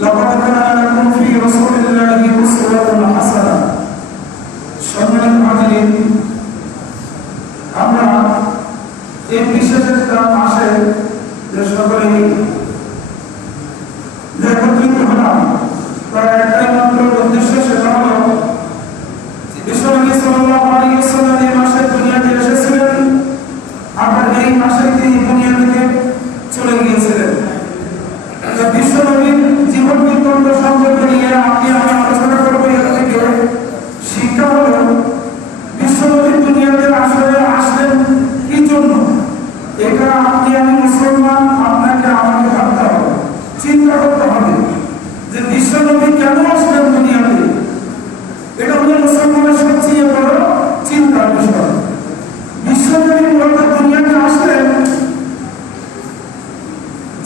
لقد كان لكم في رسول الله أسوة حسنة সম্মানিত হাজিরিন, আমরা এই বিশেষ একটা মাসে যে সকলেই একত্রিত হলাম তার একটাই মাত্র উদ্দেশ্য, সেটা হলো বিশ্বনবী সাল্লাল্লাহু আলাইহি ওয়াসাল্লাম এই মাসে দুনিয়াতে এসেছিলেন, আবার এই মাসে তিনি দুনিয়া থেকে চলে গিয়েছিলেন। বিশ্বনবীর জীবন বৃত্তান্ত সম্পর্কে নিয়ে আমি আলোচনা করবো। এর থেকে শিক্ষা হলো বিশ্বনবী দুনিয়াতে আসলে আসলেন কি জন্য, এটা আমি মুসলমান, আপনাকে আমাকে ভাবতে হবে, চিন্তা করতে হবে যে বিশ্বনবী কেন আসলেন দুনিয়াতে। এটা হলো মুসলমানের সবচেয়ে বড় চিন্তার বিষয়। বিশ্বনবী মূলত দুনিয়াতে আসলেন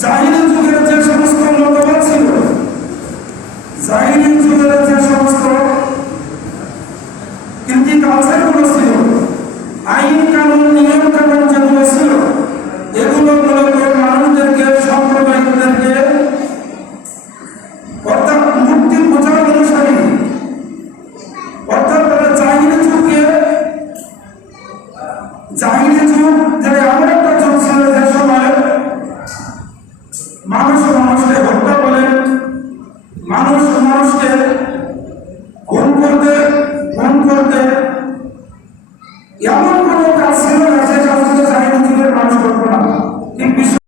জাহিলি যুগের যে সমস্ত মতবাদ ছিল, জাহিলি যুগের যে সমস্ত কিন্তু কালচারগুলো ছিল, আইন কানুন নিয়ম কানুন যেগুলো ছিল, এগুলো মূলত মানুষদেরকে সম্প্রদায়দেরকে অর্থাৎ মূর্তি পূজা অনুসারী, অর্থাৎ জাহিলি যুগকে জাহিলি যুগ যে এমন একটা যুগ ছিল যে সময় মানুষকে হত্যা বলেন, মানুষ